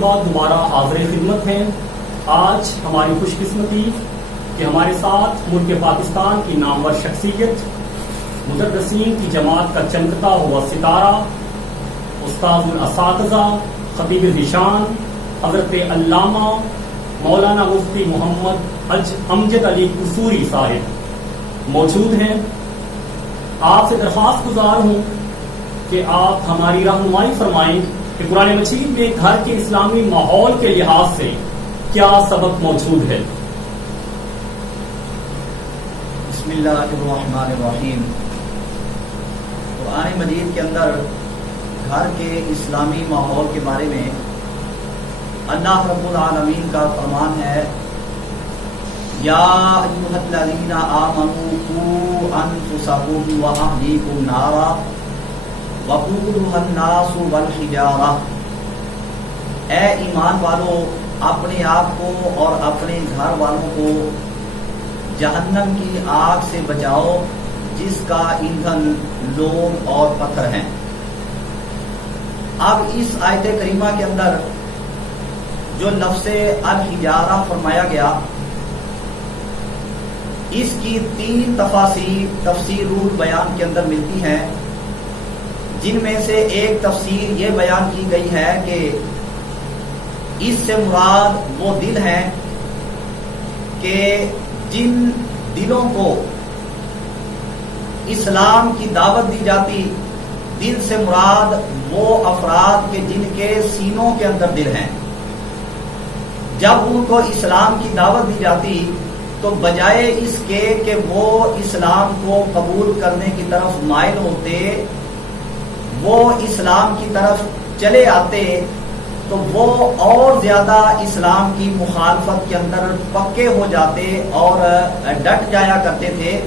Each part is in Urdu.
بعد دوبارہ حاضر خدمت ہیں۔ آج ہماری خوش قسمتی کہ ہمارے ساتھ ملک پاکستان کی نامور شخصیت، مدرسین کی جماعت کا چمکتا ہوا ستارہ، استاد الاساتذہ، خطیب ذیشان حضرت علامہ مولانا مفتی محمد امجد علی قصوری صاحب موجود ہیں۔ آپ سے درخواست گزار ہوں کہ آپ ہماری رہنمائی فرمائیں کہ قرآن مجید میں گھر کے اسلامی ماحول کے لحاظ سے کیا سبق موجود ہے۔ بسم اللہ الرحمن الرحیم۔ قرآن مجید کے اندر گھر کے اسلامی ماحول کے بارے میں اللہ رب العالمین کا فرمان ہے، یا ایھا الذین آمنوا قوا انفسکم واہلیکم نارا وقودها الناس والحجارہ۔ اے ایمان والو، اپنے آپ کو اور اپنے گھر والوں کو جہنم کی آگ سے بچاؤ جس کا ایندھن لوگ اور پتھر ہیں۔ اب اس آیت کریمہ کے اندر جو لفظ الحجارہ فرمایا گیا، اس کی 3 تفسیر روح بیان کے اندر ملتی ہیں، جن میں سے ایک تفسیر یہ بیان کی گئی ہے کہ اس سے مراد وہ دل ہیں کہ جن دلوں کو اسلام کی دعوت دی جاتی، دل سے مراد وہ افراد کے جن کے سینوں کے اندر دل ہیں۔ جب ان کو اسلام کی دعوت دی جاتی تو بجائے اس کے کہ وہ اسلام کو قبول کرنے کی طرف مائل ہوتے، وہ اسلام کی طرف چلے آتے، تو وہ اور زیادہ اسلام کی مخالفت کے اندر پکے ہو جاتے اور ڈٹ جایا کرتے تھے۔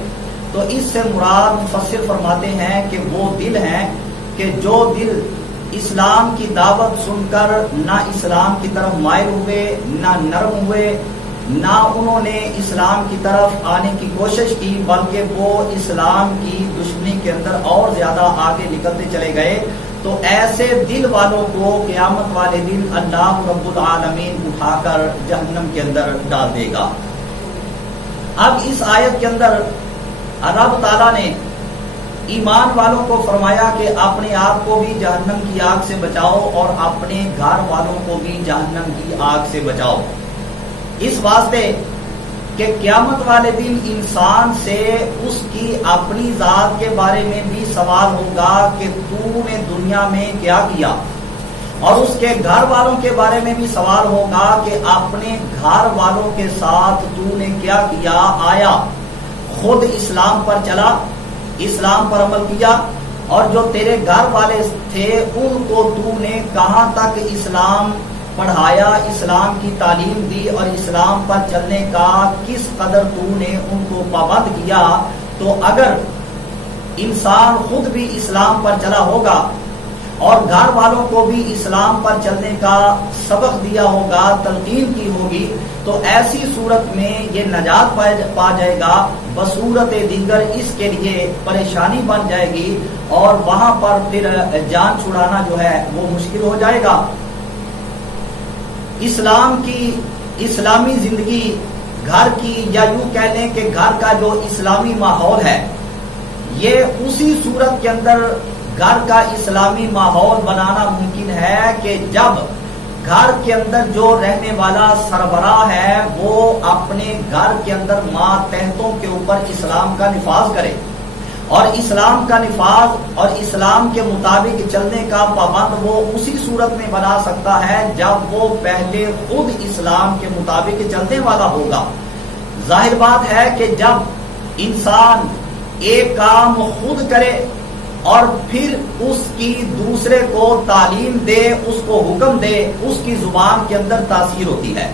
تو اس سے مراد مفسر فرماتے ہیں کہ وہ دل ہیں کہ جو دل اسلام کی دعوت سن کر نہ اسلام کی طرف مائل ہوئے، نہ نرم ہوئے، نہ انہوں نے اسلام کی طرف آنے کی کوشش کی، بلکہ وہ اسلام کی دشمنی کے اندر اور زیادہ آگے نکلتے چلے گئے۔ تو ایسے دل والوں کو قیامت والے دن اللہ رب العالمین اٹھا کر جہنم کے اندر ڈال دے گا۔ اب اس آیت کے اندر رب تعالیٰ نے ایمان والوں کو فرمایا کہ اپنے آپ کو بھی جہنم کی آگ سے بچاؤ اور اپنے گھر والوں کو بھی جہنم کی آگ سے بچاؤ، اس واسطے کہ قیامت والے دن انسان سے اس کی اپنی ذات کے بارے میں بھی سوال ہوگا کہ تو نے دنیا میں کیا کیا، اور اس کے گھر والوں کے بارے میں بھی سوال ہوگا کہ اپنے گھر والوں کے ساتھ تو نے کیا کیا۔ آیا خود اسلام پر چلا، اسلام پر عمل کیا، اور جو تیرے گھر والے تھے ان کو تو نے کہاں تک اسلام پڑھایا، اسلام کی تعلیم دی، اور اسلام پر چلنے کا کس قدر تو نے ان کو پابند کیا۔ تو اگر انسان خود بھی اسلام پر چلا ہوگا اور گھر والوں کو بھی اسلام پر چلنے کا سبق دیا ہوگا، تلقین کی ہوگی، تو ایسی صورت میں یہ نجات پا جائے گا۔ بصورت دیگر اس کے لیے پریشانی بن جائے گی اور وہاں پر پھر جان چھڑانا جو ہے وہ مشکل ہو جائے گا۔ اسلام کی اسلامی زندگی گھر کی، یا یوں کہہ لیں کہ گھر کا جو اسلامی ماحول ہے، یہ اسی صورت کے اندر گھر کا اسلامی ماحول بنانا ممکن ہے کہ جب گھر کے اندر جو رہنے والا سربراہ ہے وہ اپنے گھر کے اندر ماتحتوں کے اوپر اسلام کا نفاذ کرے، اور اسلام کا نفاذ اور اسلام کے مطابق چلنے کا پابند وہ اسی صورت میں بنا سکتا ہے جب وہ پہلے خود اسلام کے مطابق چلنے والا ہوگا۔ ظاہر بات ہے کہ جب انسان ایک کام خود کرے اور پھر اس کی دوسرے کو تعلیم دے، اس کو حکم دے، اس کی زبان کے اندر تاثیر ہوتی ہے،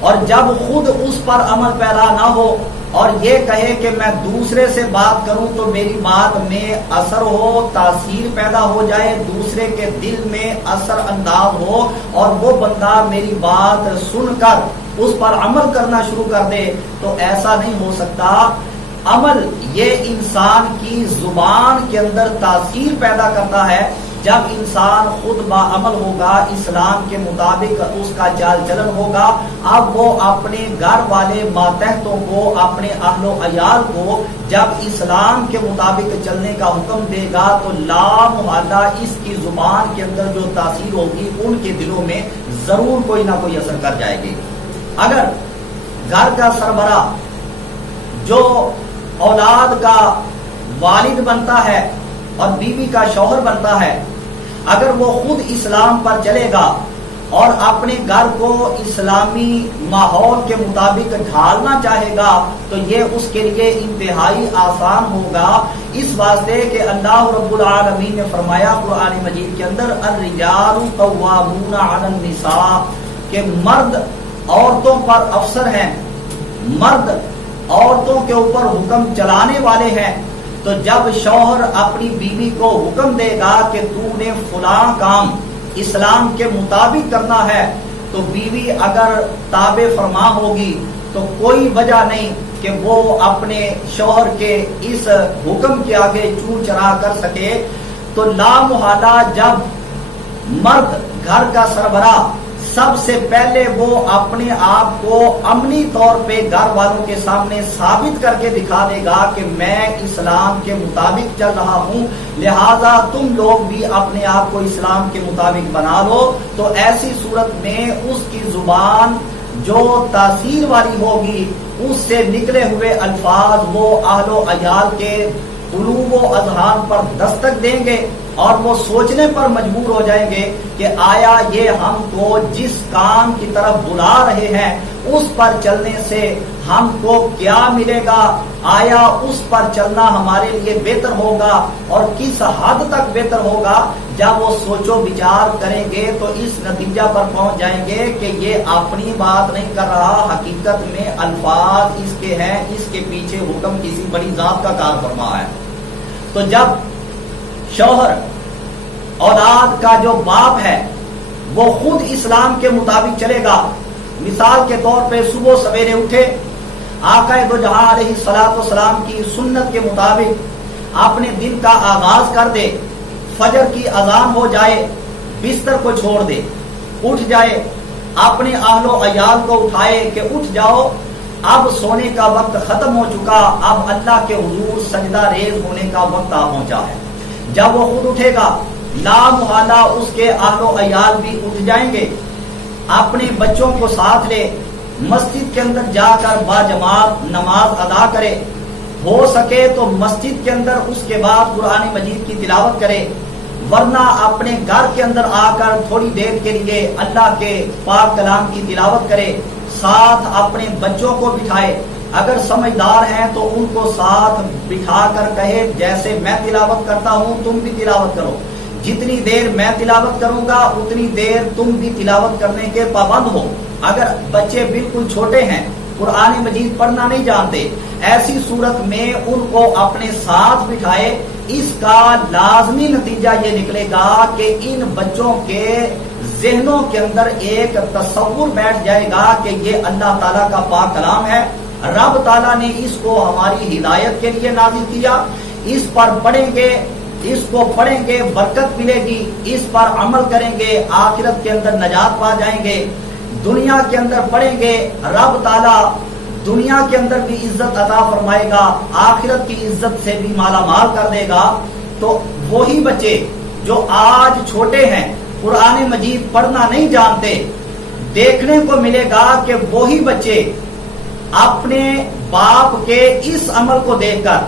اور جب خود اس پر عمل پیرا نہ ہو اور یہ کہے کہ میں دوسرے سے بات کروں تو میری بات میں اثر ہو، تاثیر پیدا ہو جائے، دوسرے کے دل میں اثر انداز ہو اور وہ بندہ میری بات سن کر اس پر عمل کرنا شروع کر دے، تو ایسا نہیں ہو سکتا۔ عمل یہ انسان کی زبان کے اندر تاثیر پیدا کرتا ہے، جب انسان خود باعمل ہوگا، اسلام کے مطابق اس کا چال چلن ہوگا، اب وہ اپنے گھر والے ماتحتوں کو، اپنے اہل و عیال کو جب اسلام کے مطابق چلنے کا حکم دے گا تو لا محالہ اس کی زبان کے اندر جو تاثیر ہوگی ان کے دلوں میں ضرور کوئی نہ کوئی اثر کر جائے گی۔ اگر گھر کا سربراہ جو اولاد کا والد بنتا ہے اور بیوی کا شوہر بنتا ہے، اگر وہ خود اسلام پر چلے گا اور اپنے گھر کو اسلامی ماحول کے مطابق ڈھالنا چاہے گا تو یہ اس کے لیے انتہائی آسان ہوگا، اس واسطے کہ اللہ رب العالمین نے فرمایا قرآن مجید کے اندر الرجال قوامون علی النساء، کہ مرد عورتوں پر افسر ہیں، مرد عورتوں کے اوپر حکم چلانے والے ہیں۔ تو جب شوہر اپنی بیوی کو حکم دے گا کہ تو نے فلاں کام اسلام کے مطابق کرنا ہے تو بیوی اگر تابع فرما ہوگی تو کوئی وجہ نہیں کہ وہ اپنے شوہر کے اس حکم کے آگے چوں چرا کر سکے۔ تو لا محالہ جب مرد گھر کا سربراہ سب سے پہلے وہ اپنے آپ کو عملی طور پہ گھر والوں کے سامنے ثابت کر کے دکھا دے گا کہ میں اسلام کے مطابق چل رہا ہوں، لہذا تم لوگ بھی اپنے آپ کو اسلام کے مطابق بنا لو، تو ایسی صورت میں اس کی زبان جو تاثیر والی ہوگی، اس سے نکلے ہوئے الفاظ وہ اہل و عیال کے قلوب و اذہان پر دستک دیں گے اور وہ سوچنے پر مجبور ہو جائیں گے کہ آیا یہ ہم کو جس کام کی طرف بلا رہے ہیں اس پر چلنے سے ہم کو کیا ملے گا، آیا اس پر چلنا ہمارے لیے بہتر ہوگا اور کس حد تک بہتر ہوگا۔ جب وہ سوچ و بچار کریں گے تو اس نتیجہ پر پہنچ جائیں گے کہ یہ اپنی بات نہیں کر رہا، حقیقت میں الفاظ اس کے ہیں، اس کے پیچھے حکم کسی بڑی ذات کا کار فرما ہے۔ تو جب شوہر اولاد کا جو باپ ہے وہ خود اسلام کے مطابق چلے گا، مثال کے طور پہ صبح سویرے اٹھے، آقا دو جہاں علیہ الصلوۃ والسلام کی سنت کے مطابق اپنے دن کا آغاز کر دے، فجر کی اذان ہو جائے، بستر کو چھوڑ دے، اٹھ جائے، اپنے اہل و عیال کو اٹھائے کہ اٹھ جاؤ، اب سونے کا وقت ختم ہو چکا، اب اللہ کے حضور سجدہ ریز ہونے کا وقت آ پہنچا ہے۔ جب وہ خود اٹھے گا لا محالہ اس کے اہل و عیال بھی اٹھ جائیں گے، اپنے بچوں کو ساتھ لے، مسجد کے اندر جا کر باجماعت نماز ادا کرے، ہو سکے تو مسجد کے اندر اس کے بعد قرآن مجید کی تلاوت کرے، ورنہ اپنے گھر کے اندر آ کر تھوڑی دیر کے لیے اللہ کے پاک کلام کی تلاوت کرے، ساتھ اپنے بچوں کو بٹھائے، اگر سمجھدار ہیں تو ان کو ساتھ بٹھا کر کہے جیسے میں تلاوت کرتا ہوں تم بھی تلاوت کرو، جتنی دیر میں تلاوت کروں گا اتنی دیر تم بھی تلاوت کرنے کے پابند ہو۔ اگر بچے بالکل چھوٹے ہیں، قرآن مجید پڑھنا نہیں جانتے، ایسی صورت میں ان کو اپنے ساتھ بٹھائے، اس کا لازمی نتیجہ یہ نکلے گا کہ ان بچوں کے ذہنوں کے اندر ایک تصور بیٹھ جائے گا کہ یہ اللہ تعالیٰ کا پاک کلام ہے، رب تعالیٰ نے اس کو ہماری ہدایت کے لیے نازل کیا، اس پر پڑھیں گے، اس کو پڑھیں گے برکت ملے گی، اس پر عمل کریں گے آخرت کے اندر نجات پا جائیں گے، دنیا کے اندر پڑھیں گے رب تعالیٰ دنیا کے اندر بھی عزت عطا فرمائے گا، آخرت کی عزت سے بھی مالا مال کر دے گا۔ تو وہی بچے جو آج چھوٹے ہیں، قرآن مجید پڑھنا نہیں جانتے، دیکھنے کو ملے گا کہ وہی بچے اپنے باپ کے اس عمل کو دیکھ کر،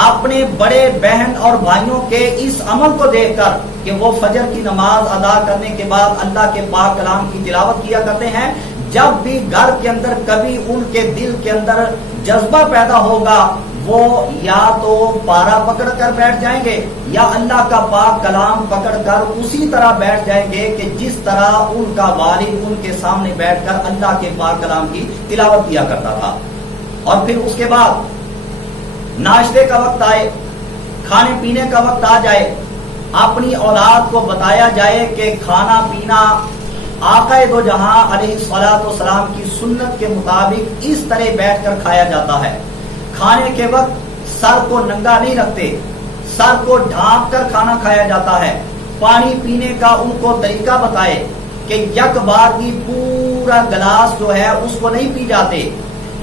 اپنے بڑے بہن اور بھائیوں کے اس عمل کو دیکھ کر کہ وہ فجر کی نماز ادا کرنے کے بعد اللہ کے پاک کلام کی تلاوت کیا کرتے ہیں، جب بھی گھر کے اندر کبھی ان کے دل کے اندر جذبہ پیدا ہوگا، وہ یا تو پارا پکڑ کر بیٹھ جائیں گے یا اللہ کا پاک کلام پکڑ کر اسی طرح بیٹھ جائیں گے کہ جس طرح ان کا والد ان کے سامنے بیٹھ کر اللہ کے پاک کلام کی تلاوت کیا کرتا تھا۔ اور پھر اس کے بعد ناشتے کا وقت آئے، کھانے پینے کا وقت آ جائے، اپنی اولاد کو بتایا جائے کہ کھانا پینا آقا دو جہاں علیہ الصلوۃ والسلام کی سنت کے مطابق اس طرح بیٹھ کر کھایا جاتا ہے۔ کھانے کے وقت سر کو ننگا نہیں رکھتے، سر کو ڈھانپ کر کھانا کھایا جاتا ہے، پانی پینے کا ان کو طریقہ بتائے کہ یک بار کی پورا گلاس جو ہے اس کو نہیں پی جاتے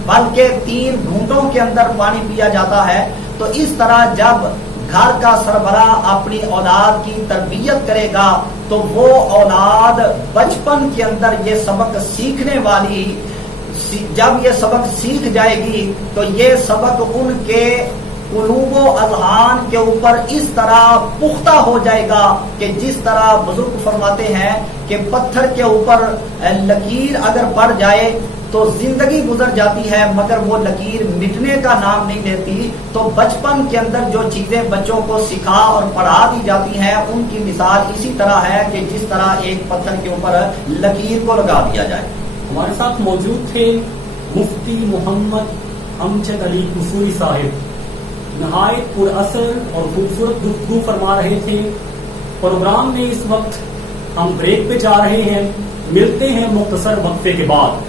بلکہ 3 گھونٹوں کے اندر پانی پیا جاتا ہے، تو اس طرح جب گھر کا سربراہ اپنی اولاد کی تربیت کرے گا تو وہ اولاد بچپن کے اندر یہ سبق سیکھنے والی، جب یہ سبق سیکھ جائے گی تو یہ سبق ان کے قلوب و اذہان کے اوپر اس طرح پختہ ہو جائے گا کہ جس طرح بزرگ فرماتے ہیں کہ پتھر کے اوپر لکیر اگر پڑ جائے تو زندگی گزر جاتی ہے مگر وہ لکیر مٹنے کا نام نہیں لیتی. تو بچپن کے اندر جو چیزیں بچوں کو سکھا اور پڑھا دی جاتی ہیں ان کی مثال اسی طرح ہے کہ جس طرح ایک پتھر کے اوپر لکیر کو لگا دیا جائے. ہمارے ساتھ موجود تھے مفتی محمد امجد علی قصوری صاحب، نہایت پر اثر اور خوبصورت گفتگو فرما رہے تھے. پروگرام میں اس وقت ہم بریک پہ جا رہے ہیں، ملتے ہیں مختصر وقفے کے بعد.